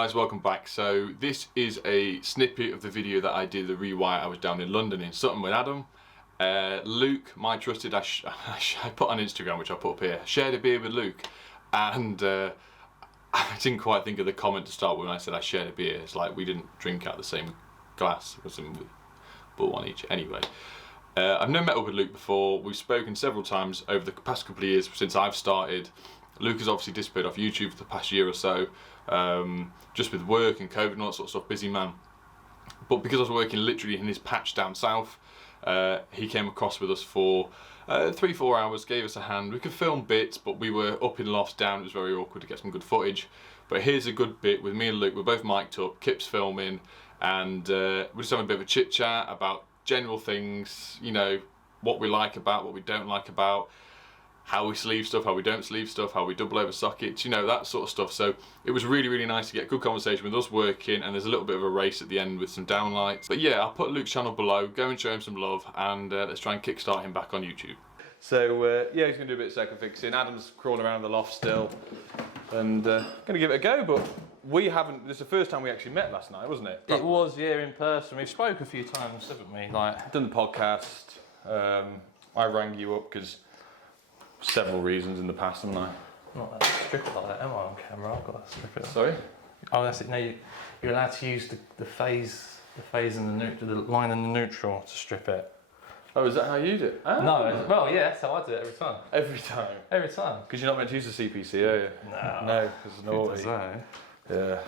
guys, welcome back. So this is a snippet of the video that I did, the rewire. I was down in London in Sutton with Adam. Luke, my trusted, I put on Instagram, which I put up here, shared a beer with Luke, and I didn't quite think of the comment to start with when I said I shared a beer. It's like we didn't drink out the same glass, because we bought one each anyway. I've never met up with Luke before. We've spoken several times over the past couple of years since I've started. Luke has obviously disappeared off YouTube for the past year or so, just with work and COVID and all that sort of stuff, busy man. But because I was working literally in his patch down south, he came across with us for 3-4 hours, gave us a hand. We could film bits, but we were up in lofts down. It was very awkward to get some good footage. But here's a good bit with me and Luke. We're both mic'd up, Kip's filming, and we're just having a bit of a chit chat about general things, you know, what we like about, what we don't like about, how we sleeve stuff, how we don't sleeve stuff, how we double over sockets, you know, that sort of stuff. So it was really, really nice to get a good conversation with us working, and there's a little bit of a race at the end with some downlights. But yeah, I'll put Luke's channel below, go and show him some love, and let's try and kickstart him back on YouTube. So yeah, he's going to do a bit of second fixing. Adam's crawling around the loft still, and going to give it a go, but we haven't, this is the first time we actually met last night, wasn't it? It was, yeah, in person. We've spoke a few times, haven't we? Like, done the podcast. I rang you up because several reasons in the past, haven't I? Not that strip it like that, am I, on camera? I've got to strip it. Sorry? Oh, that's it. No, you're allowed to use the phase and the line and the neutral to strip it. Oh, is that how you do it? Oh. No, well, yeah, that's how I do it every time. Every time? Every time. Because you're not meant to use the CPC, are you? No. No, because it's naughty. Yeah.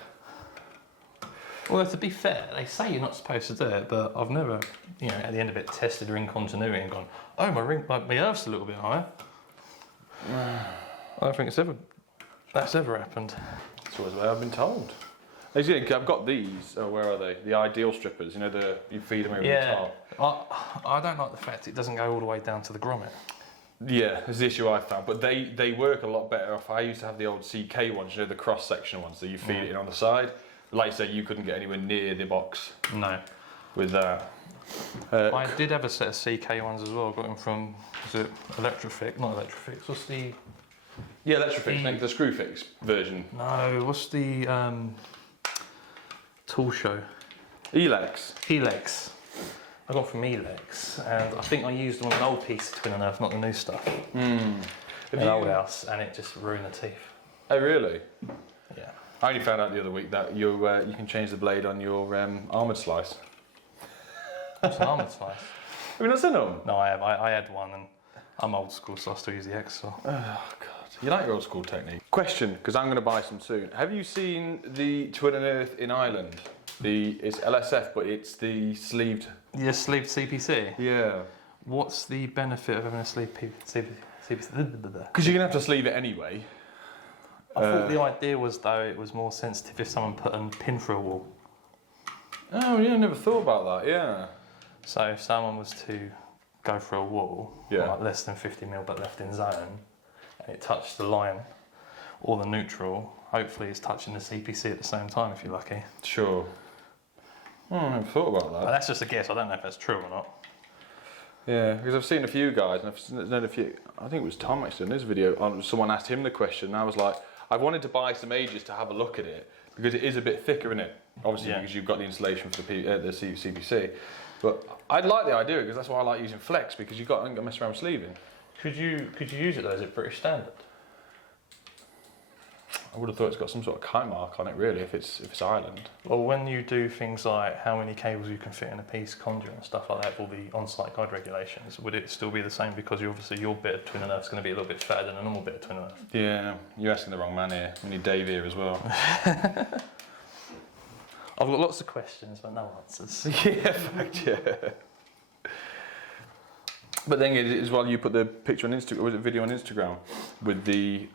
Well, to be fair, they say you're not supposed to do it, but I've never, you know, at the end of it, tested the ring continuity and gone, oh, my earth's a little bit higher. I don't think that's ever happened. That's always the way I've been told. I've got these. Oh, where are they? The ideal strippers. You know, you feed them over the top. I don't like the fact it doesn't go all the way down to the grommet. Yeah, it's the issue I found. But they work a lot better off. I used to have the old CK ones, you know, the cross-section ones that you feed it in on the side. Like you say, you couldn't get anywhere near the box. No. With that. I did have a set of CK ones as well. I got them from, was it Electrifix? Not Electrifix. What's the... Yeah, Electrifix, like the screw fix version. No, what's the tool show? Elex. Elex. I got from Elex, and I think I used them on an old piece of Twin and Earth, not the new stuff. In an old house, and it just ruined the teeth. Oh, really? Yeah. I only found out the other week that you can change the blade on your armoured slice. What's an armoured slice? Have you not seen them? No, I have. I had one, and I'm old school, so I still use the X-Saw. Oh, God. You like your old school technique. Question, because I'm going to buy some soon. Have you seen the Twin and Earth in Ireland? It's LSF, but it's the sleeved... Yeah, sleeved CPC? Yeah. What's the benefit of having a sleeved CPC? Because you're going to have to sleeve it anyway. I thought the idea was, though, it was more sensitive if someone put a pin through a wall. Oh, yeah, I never thought about that, yeah. So if someone was to go through a wall, like less than 50mm but left in zone, and it touched the line or the neutral, hopefully it's touching the CPC at the same time if you're lucky. Sure. Oh, I never thought about that. But that's just a guess, I don't know if that's true or not. Yeah, because I've seen a few guys, and I've known a few, I think it was Tom actually in his video, someone asked him the question, and I was like, I wanted to buy some ages to have a look at it, because it is a bit thicker, isn't it? Obviously, because you've got the insulation for the CPC. But I'd like the idea, because that's why I like using flex, because you've got to mess around with sleeving. Could you use it though? Is it British standard? I would have thought it's got some sort of kite mark on it, really, if it's Ireland. Well, when you do things like how many cables you can fit in a piece, conduit and stuff like that, all the on-site guide regulations, would it still be the same? Because obviously your bit of Twin and Earth is going to be a little bit fatter than a normal bit of Twin and Earth. Yeah, you're asking the wrong man here. We need Dave here as well. I've got lots of questions, but no answers. Yeah, fact, yeah. But then as well, you put the picture on Instagram, or was it video on Instagram, with the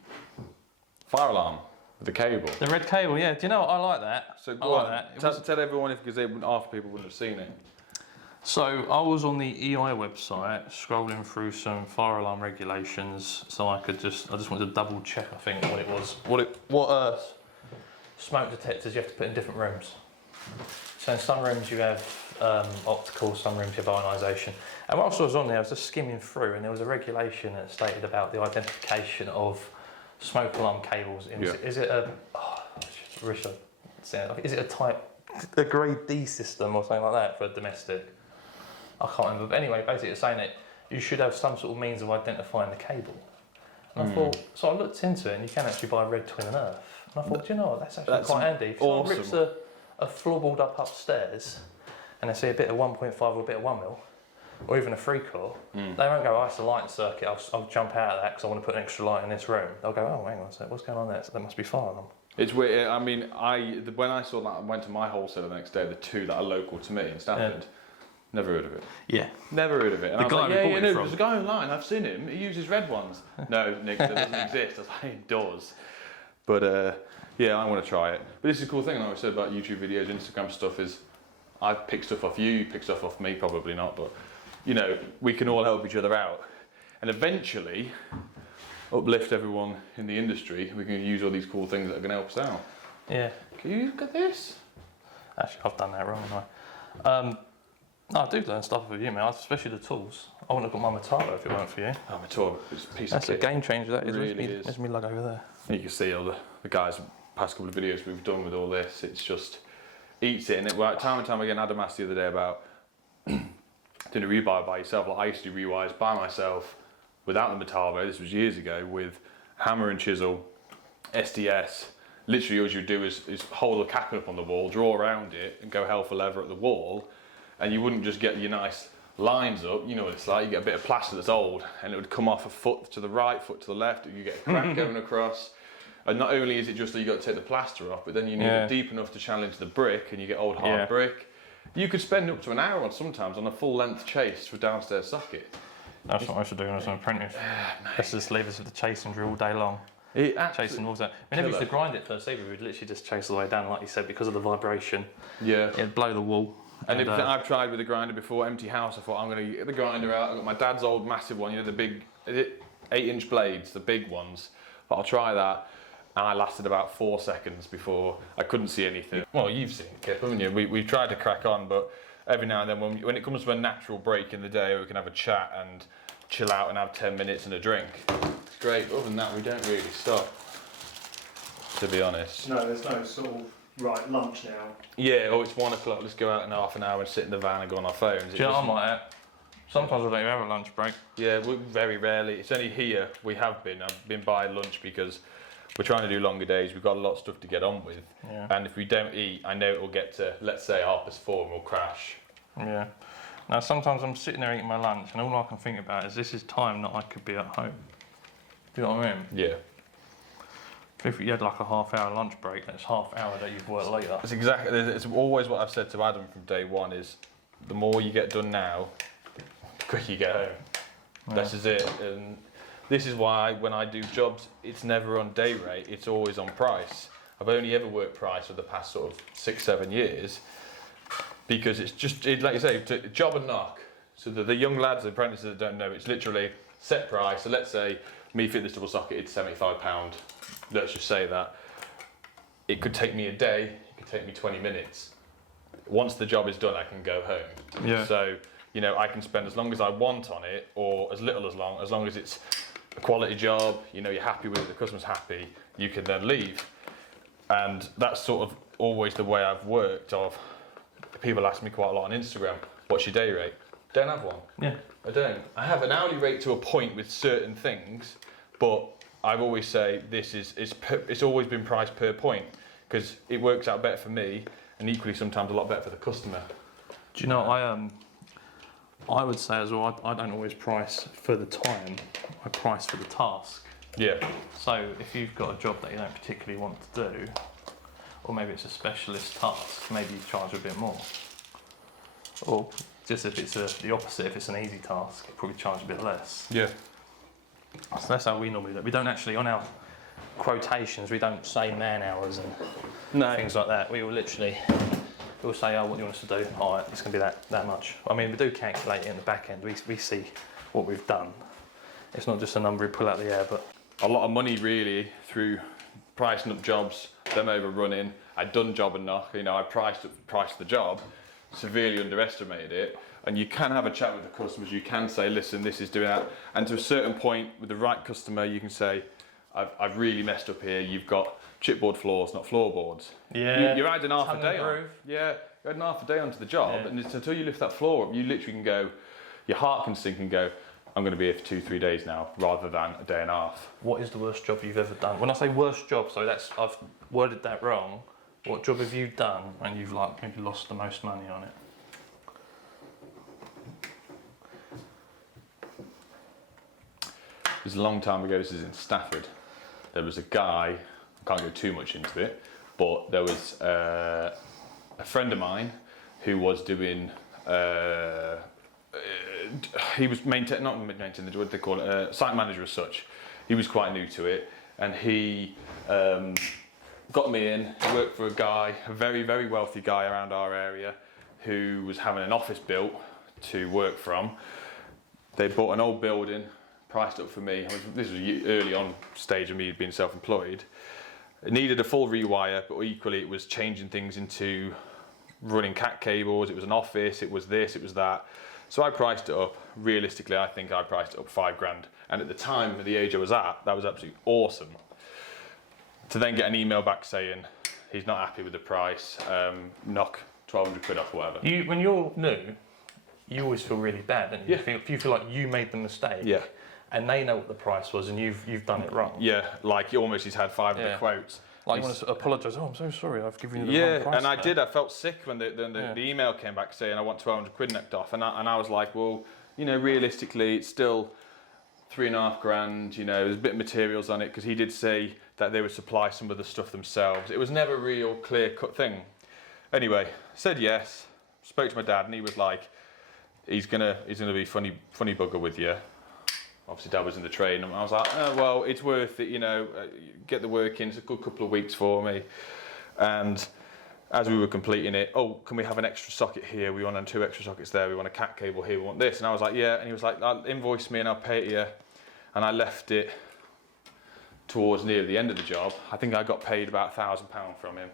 fire alarm, with the cable. The red cable, yeah. Do you know what? I like that. So go on, tell everyone, because half the people wouldn't have seen it. So I was on the EI website, scrolling through some fire alarm regulations, so I just wanted to double check, I think, what it was. What smoke detectors you have to put in different rooms. So in some rooms you have optical, some rooms you have ionisation. And whilst I was on there, I was just skimming through, and there was a regulation that stated about the identification of smoke alarm cables. Is it a... Oh, Richard, saying, is it a grade D system or something like that for a domestic? I can't remember. But anyway, basically it's saying that you should have some sort of means of identifying the cable. And I thought, so I looked into it, and you can actually buy a red twin and earth. And I thought, do you know what, that's actually quite handy. If someone rips a floorboard up upstairs, and they see a bit of 1.5 or a bit of 1 mil, or even a 3-core, they won't go, it's a lighting circuit, I'll jump out of that because I want to put an extra light in this room. They'll go, oh, hang on a sec, what's going on there? So there must be fire alarm. It's weird. I mean, when I saw that, I went to my wholesaler the next day, the two that are local to me in Stafford. Yeah. Never heard of it. Yeah. Never heard of it. And the guy I was like, there's a guy online, I've seen him, he uses red ones. No, Nick, that doesn't exist. I was like, it does. But yeah, I want to try it. But this is a cool thing, like I said about YouTube videos, Instagram stuff, is I pick stuff off you pick stuff off me, probably not, but you know, we can all help each other out. And eventually, uplift everyone in the industry. We can use all these cool things that are going to help us out. Yeah. Can you look at this? Actually, I've done that wrong, haven't I? No, I do learn stuff with you, man, especially the tools. I wouldn't have got my Mataro if it weren't for you. Oh, Mataro is a piece That's of a game changer, that is. Really is. There's me lug over there. You can see all the guys, past couple of videos we've done with all this, it's just eats it. And time and time again, Adam asked the other day about doing a rewire by yourself. Like I used to do rewires by myself without the Mataro. This was years ago, with hammer and chisel, SDS. Literally all you would do is hold the capping up on the wall, draw around it, and go hell for leather at the wall. And you wouldn't just get your nice lines up, you know what it's like, you get a bit of plaster that's old, and it would come off a foot to the right, foot to the left, you get a crack going across. And not only is it just that you got to take the plaster off, but then you need it deep enough to challenge the brick, and you get old hard brick. You could spend up to an hour sometimes on a full length chase for downstairs socket. That's what I should do when I was an apprentice. Let's just leave us with the chasing drill all day long. Chasing walls out. We never used to grind it first either, we'd literally just chase the way down, like you said, because of the vibration. Yeah. It'd blow the wall. And I've tried with the grinder before, empty house, I thought I'm going to get the grinder out. I've got my dad's old massive one, you know, the big 8-inch blades, the big ones. But I'll try that. And I lasted about 4 seconds before I couldn't see anything. Well, you've seen Kip, haven't you? We've tried to crack on, but every now and then when it comes to a natural break in the day, we can have a chat and chill out and have 10 minutes and a drink. It's great. Other than that, we don't really stop, to be honest. No, there's no sort of, right, lunch now. Yeah, it's 1 o'clock, let's go out in half an hour and sit in the van and go on our phones. Do you know what I'm like that? Sometimes I don't even have a lunch break. Yeah, very rarely. It's only here we have been. I've been by lunch because we're trying to do longer days. We've got a lot of stuff to get on with. Yeah. And if we don't eat, I know it'll get to, let's say, 4:30 and we'll crash. Yeah. Now, sometimes I'm sitting there eating my lunch and all I can think about is this is time that I could be at home. Do you know what I mean? Yeah. If you had like a half-hour lunch break, that's half hour that you've worked later. It's exactly. It's always what I've said to Adam from day one: is the more you get done now, the quicker you get home. Yeah. This is it, and this is why when I do jobs, it's never on day rate; it's always on price. I've only ever worked price for the past sort of 6-7 years, because it's just like you say, job and knock. So the young lads, the apprentices that don't know, it's literally set price. So let's say me fit this double socket, it's £75. Let's just say that. It could take me a day, it could take me 20 minutes. Once the job is done, I can go home. Yeah. So, you know, I can spend as long as I want on it, or as little as long as it's a quality job, you know, you're happy with it, the customer's happy, you can then leave. And that's sort of always the way I've worked. People ask me quite a lot on Instagram, what's your day rate? Don't have one. Yeah. I don't. I have an hourly rate to a point with certain things, but I've always say it's always been priced per point, because it works out better for me, and equally sometimes a lot better for the customer. Do you know, I would say as well, I don't always price for the time, I price for the task. Yeah. So if you've got a job that you don't particularly want to do, or maybe it's a specialist task, maybe you charge a bit more. Or just if it's the opposite, if it's an easy task, you probably charge a bit less. Yeah. So that's how we normally do it. We don't actually, on our quotations, we don't say man hours and things like that. We will literally, we'll say, oh, what do you want us to do? Oh, it's going to be that much. I mean, we do calculate it in the back end. We see what we've done. It's not just a number we pull out the air, but a lot of money really through pricing up jobs, them overrunning. I'd done job and knock, you know, I priced the job, severely underestimated it. And you can have a chat with the customers, you can say, listen, this is doing that. And to a certain point, with the right customer, you can say, I've really messed up here. You've got chipboard floors, not floorboards. Yeah. You're adding half a Tongue day and on. groove. Yeah, you're adding half a day onto the job, Yeah. and it's until you lift that floor up, you literally can go, your heart can sink and go, I'm going to be here for 2-3 days now, rather than a day and a half. What is the worst job you've ever done? When I say worst job, so I've worded that wrong. What job have you done and you've like maybe lost the most money on it? It was a long time ago, this is in Stafford. There was a guy, I can't go too much into it, but there was a friend of mine who was doing, he was not maintaining, what they call it, site manager as such. He was quite new to it, and he got me in. He worked for a guy, a very, very wealthy guy around our area, who was having an office built to work from. They bought an old building, priced up for me. This was early on stage of me being self-employed. It needed a full rewire, but equally it was changing things into running cat cables. It was an office, it was this, it was that. So I priced it up. Realistically, I think I priced it up $5 grand. And at the time, at the age I was at, that was absolutely awesome. To then get an email back saying he's not happy with the price, knock 1,200 quid off, whatever. When you're new, you always feel really bad, don't you? Yeah. You feel like you made the mistake. Yeah. And they know what the price was, and you've done it wrong. Yeah, like he's had 500 quotes. Like you want to apologise. Oh, I'm so sorry. I've given you the wrong price. Yeah, and I did. I felt sick when the email came back saying I want 1,200 quid knocked off, and I was like, well, you know, realistically, it's still 3.5 grand. You know, there's a bit of materials on it because he did say that they would supply some of the stuff themselves. It was never a real clear cut thing. Anyway, said yes. Spoke to my dad, and he was like, he's gonna be funny bugger with you. Obviously, Dad was in the train, and I was like, oh, well, it's worth it, you know, get the work in, it's a good couple of weeks for me. And as we were completing it, oh, can we have an extra socket here? We want 2 extra sockets there, we want a cat cable here, we want this. And I was like, yeah, and he was like, invoice me and I'll pay it you. And I left it towards near the end of the job. I think I got paid about £1,000 from him.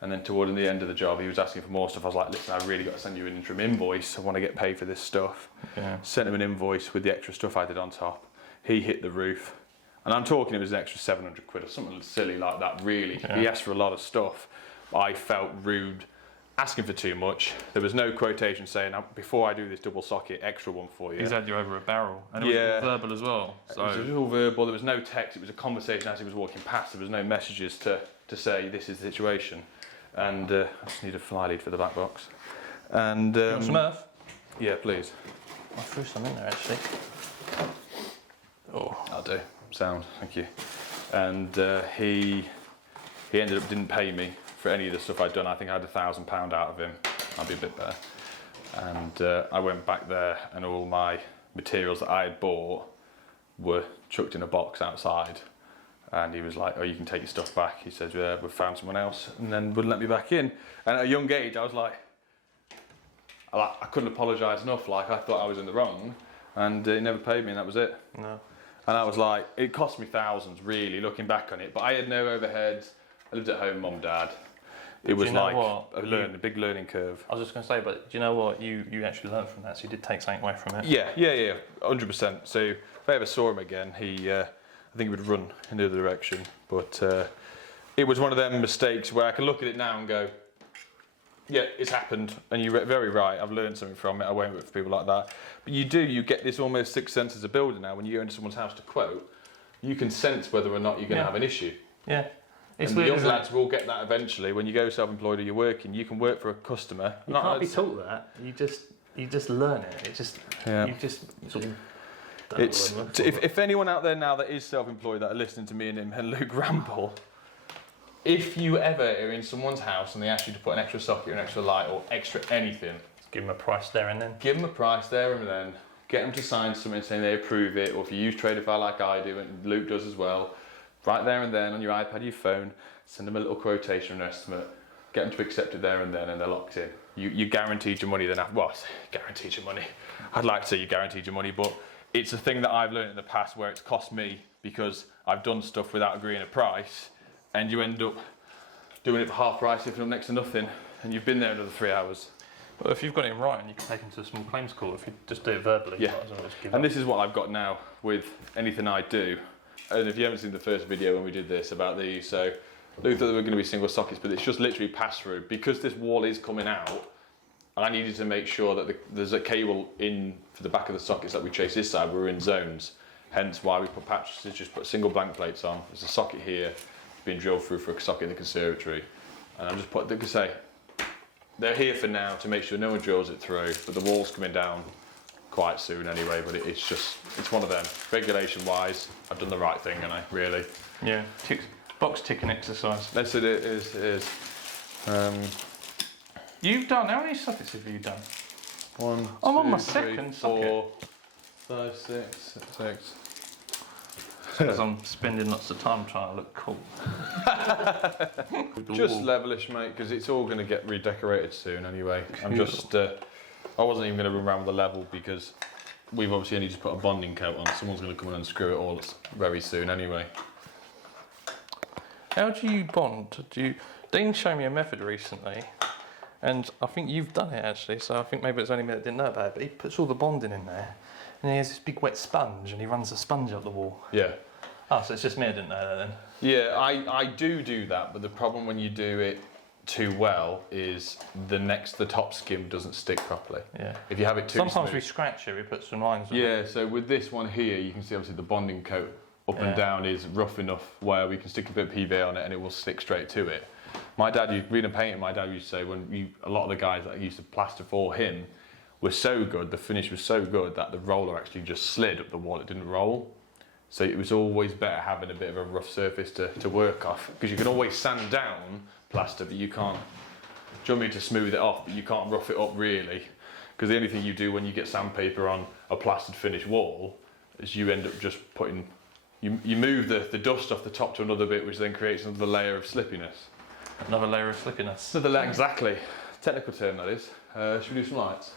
And then toward the end of the job, he was asking for more stuff. I was like, listen, I really got to send you an interim invoice. I want to get paid for this stuff. Yeah. Sent him an invoice with the extra stuff I did on top. He hit the roof. And I'm talking it was an extra 700 quid or something silly like that, really. Yeah. He asked for a lot of stuff. I felt rude, asking for too much. There was no quotation saying, before I do this double socket, extra one for you. He's had you over a barrel. And it was all verbal as well. So. It was all verbal. There was no text. It was a conversation as he was walking past. There was no messages to say, this is the situation. And I just need a fly lead for the back box. And You want some earth? yeah, please. I threw some in there actually. Oh, I'll do. Sound. Thank you. And he ended up didn't pay me for any of the stuff I'd done. I think I had £1,000 out of him. I'll be a bit better. And I went back there, and all my materials that I had bought were chucked in a box outside. And he was like, oh, you can take your stuff back. He said, yeah, we've found someone else. And then wouldn't let me back in. And at a young age, I was like, I couldn't apologise enough. Like, I thought I was in the wrong. And he never paid me, and that was it. no. And I was like, it cost me thousands, really, looking back on it. But I had no overheads. I lived at home, mum, dad. It was like a big learning curve. I was just going to say, but do you know what? You actually learned from that, so you did take something away from it. Yeah, 100%. So if I ever saw him again, I think he would run in the other direction. But it was one of them mistakes where I can look at it now and go, yeah, it's happened, and you're very right. I've learned something from it. I won't work for people like that. But you get this almost sixth sense as a builder now. When you go into someone's house to quote, you can sense whether or not you're going to have an issue. Yeah. It's and the young lads will get that eventually. When you go self-employed or you're working, you can work for a customer. You can't be taught that. You just learn it. You just sort of. It's if anyone out there now that is self-employed that are listening to me and Luke ramble, if you ever are in someone's house and they ask you to put an extra socket or an extra light or extra anything, give them a price there and then. Give them a price there and then. Get them to sign something saying they approve it, or if you use Tradeify like I do and Luke does as well, right there and then on your iPad, your phone, send them a little quotation or an estimate, get them to accept it there and then, and they're locked in. You guaranteed your money then after. Well, guaranteed your money. I'd like to say you guaranteed your money, but it's a thing that I've learned in the past where it's cost me because I've done stuff without agreeing a price, and you end up doing it for half price if not next to nothing, and you've been there another 3 hours. Well, if you've got it in writing, you can take them to a small claims court. If you just do it verbally, yeah. You might as well just give and up. This is what I've got now with anything I do. And if you haven't seen the first video when we did this about these, so Luke thought they were going to be single sockets, but it's just literally pass through. Because this wall is coming out, I needed to make sure that there's a cable in for the back of the sockets that we chase this side. We're in zones, hence why we put patches. Just put single blank plates on. There's a socket here, being drilled through for a socket in the conservatory, and I'm just put. Like I say, they're here for now to make sure no one drills it through. But the wall's coming down quite soon anyway. But it's one of them. Regulation wise, I've done the right thing, and I really. Yeah. Box ticking exercise. That's it. It is. You've done, how many sockets have you done? 1, I'm on 2, my 3, second 4, 5, 6. Because I'm spending lots of time trying to look cool. Just levelish, mate, because it's all going to get redecorated soon anyway. I'm just, I wasn't even going to run around with the level because we've obviously only just put a bonding coat on. Someone's going to come in and screw it all very soon anyway. How do you bond? Dean showed me a method recently, and I think you've done it actually, so I think maybe it's only me that didn't know about it, but he puts all the bonding in there, and he has this big wet sponge, and he runs the sponge up the wall. Yeah. Oh, so it's just me that didn't know that then? Yeah, I do that, but the problem when you do it too well is the top skim doesn't stick properly. Yeah. If you have it too Sometimes smooth. we scratch it, we put some lines on it. Yeah, so with this one here, you can see obviously the bonding coat up and down is rough enough where we can stick a bit of PVA on it and it will stick straight to it. My dad, reading painting, my dad used to say a lot of the guys that used to plaster for him were so good, the finish was so good that the roller actually just slid up the wall, it didn't roll. So it was always better having a bit of a rough surface to work off, because you can always sand down plaster, but you can't, do you want me to smooth it off, but you can't rough it up really. Because the only thing you do when you get sandpaper on a plastered finished wall is you end up just putting, you move the dust off the top to another bit, which then creates another layer of slippiness. Another layer of slippiness. Exactly. Technical term that is. Should we do some lights?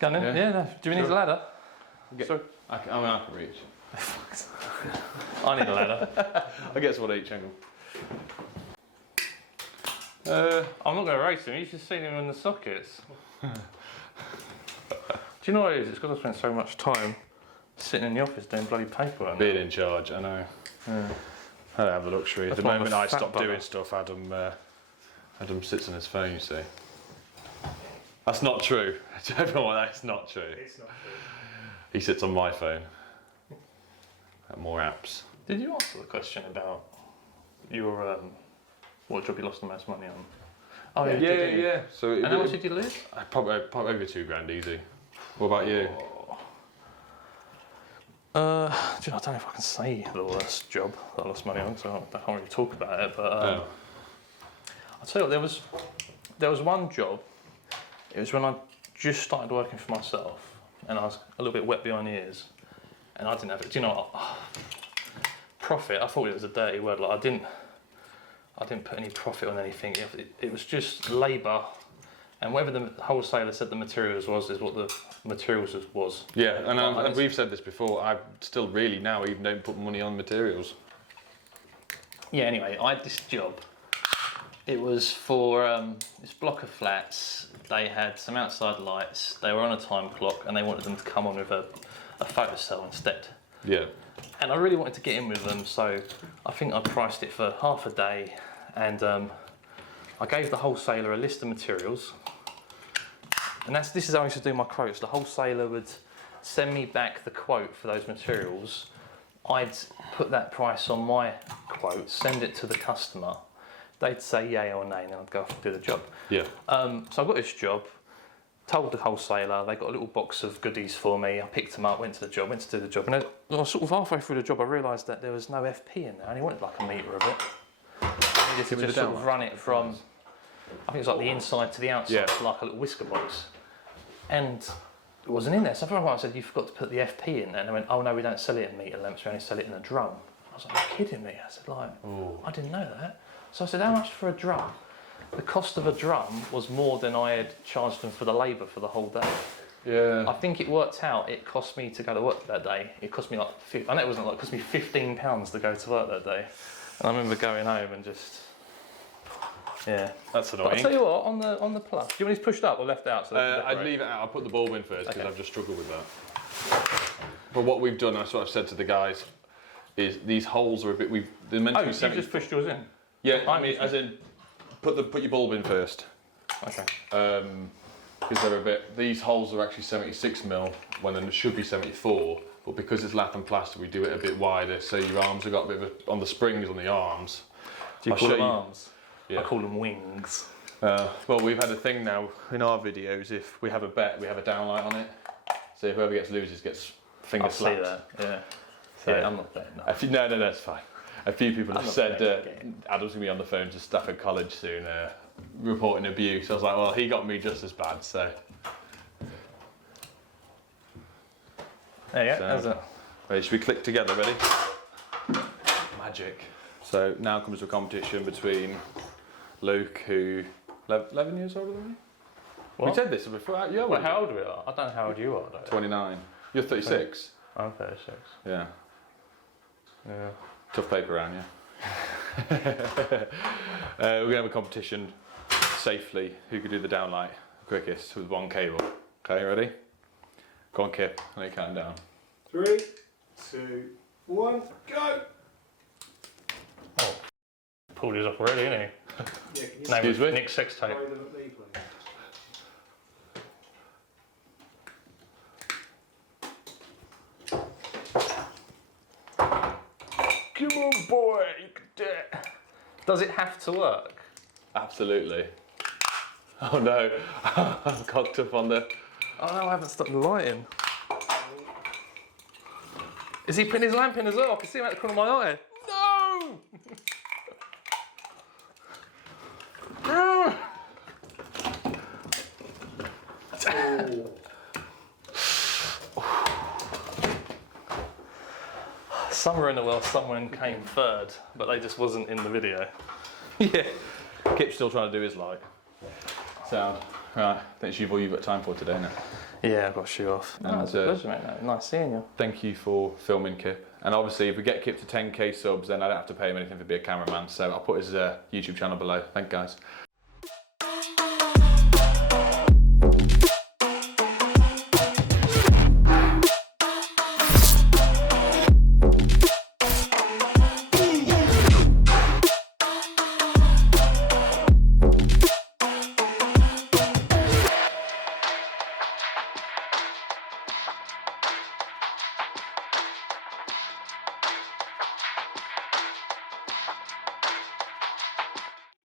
Go on then. Yeah, no. Do we need a ladder? Sorry? I can reach. I need a ladder. I guess one each angle. I'm not going to race him, he's just seen him in the sockets. Do you know what it is? It's because I spent so much time sitting in the office doing bloody paperwork. Being in charge, I know. Yeah. I don't have the luxury. That's the moment I fat stop brother. doing stuff, Adam sits on his phone, you see. That's not true. To everyone, that's not true. It's not true. He sits on my phone. More apps. Did you answer the question about your what job you lost the most money on? Oh yeah, did you? yeah. So And how much did you lose? Probably over $2,000 easy. What about you? Do you know, I don't know if I can say the worst job that I lost money on, so I can't really talk about it. But I'll tell you what, there was one job. It was when I just started working for myself, and I was a little bit wet behind the ears, and I didn't have it. Do you know what? Profit? I thought it was a dirty word. Like I didn't put any profit on anything. It was just labour, and whatever the wholesaler said the materials was is what the materials was. Yeah, and we've said this before. I still really now even don't put money on materials. Yeah. Anyway, I had this job. It was for this block of flats. They had some outside lights. They were on a time clock, and they wanted them to come on with a photo cell instead. Yeah. And I really wanted to get in with them, so I think I priced it for half a day, and I gave the wholesaler a list of materials. And this is how I used to do my quotes. The wholesaler would send me back the quote for those materials. I'd put that price on my quote, send it to the customer. They'd say yay or nay, and then I'd go off and do the job. Yeah. So I got this job, told the wholesaler, they got a little box of goodies for me. I picked them up, went to do the job. And I was sort of halfway through the job, I realised that there was no FP in there. I only wanted like a metre of it. I needed to just sort of run it from, I think it was like the inside to the outside, like a little whisker box. And it wasn't in there. So I said, you forgot to put the FP in there. And they went, oh no, we don't sell it in metre lengths, we only sell it in a drum. I was like, are you kidding me? I said, like, I didn't know that. So I said, how much for a drum? The cost of a drum was more than I had charged them for the labour for the whole day. Yeah. I think it worked out, it cost me to go to work that day. It cost me like, I know it wasn't like, it cost me £15 to go to work that day. And I remember going home and just, yeah. That's But annoying. I'll tell you what, on the plus, do you want these pushed up or left out? So I'd leave it out. I'll put the bulb in first because Okay. I've just struggled with that. But what we've done, that's what I've said to the guys, is these holes are a bit. They're meant to be you 70. just pushed yours in? Yeah, I mean, as in, put your bulb in first. Okay. Because they're a bit. These holes are actually 76mm when there should be 74. But because it's lath and plaster, we do it a bit wider, so your arms have got a bit of on the springs on the arms. Do you call them arms? Yeah. I call them wings. Well, we've had a thing now in our videos. If we have a bet, we have a downlight on it. So whoever loses gets finger slapped. I see that. Yeah. So Yeah. I'm not betting. No. No, that's fine. A few people have said Adam's gonna be on the phone to Stafford College soon, reporting abuse. I was like, well, he got me just as bad, so. There you go. How's that? Ready, should we click together? Ready? Magic. So now comes a competition between Luke, who 11 years older than me. What? We said this before. Yeah. Well, how old we are? I don't know how old you are, though. 29. You're 36. I'm 36. Yeah. Yeah. Tough paper round, yeah. We're gonna have a competition safely. Who could do the downlight quickest with one cable? Okay, ready? Go on, Kip. Let me count down. 3, 2, 1, go! Oh, pulled his off already, isn't he? Yeah, can you Name Excuse was me? Nick Sextape. throw them at me, please? Come on, boy, you can do it. Does it have to work? Absolutely. Oh no, I'm cocked up on the. Oh no, I haven't stopped the lighting. Is he putting his lamp in as well? I can see him out the corner of my eye. No! Somewhere in the world, someone came third, but they just wasn't in the video. Yeah. Kip's still trying to do his light. Sound. Right, I think it's all you've got time for today, isn't it? Yeah, I've got to shoe off. And, It's a pleasure, mate. No, nice seeing you. Thank you for filming Kip. And obviously, if we get Kip to 10k subs, then I don't have to pay him anything for being a cameraman. So I'll put his YouTube channel below. Thank you, guys.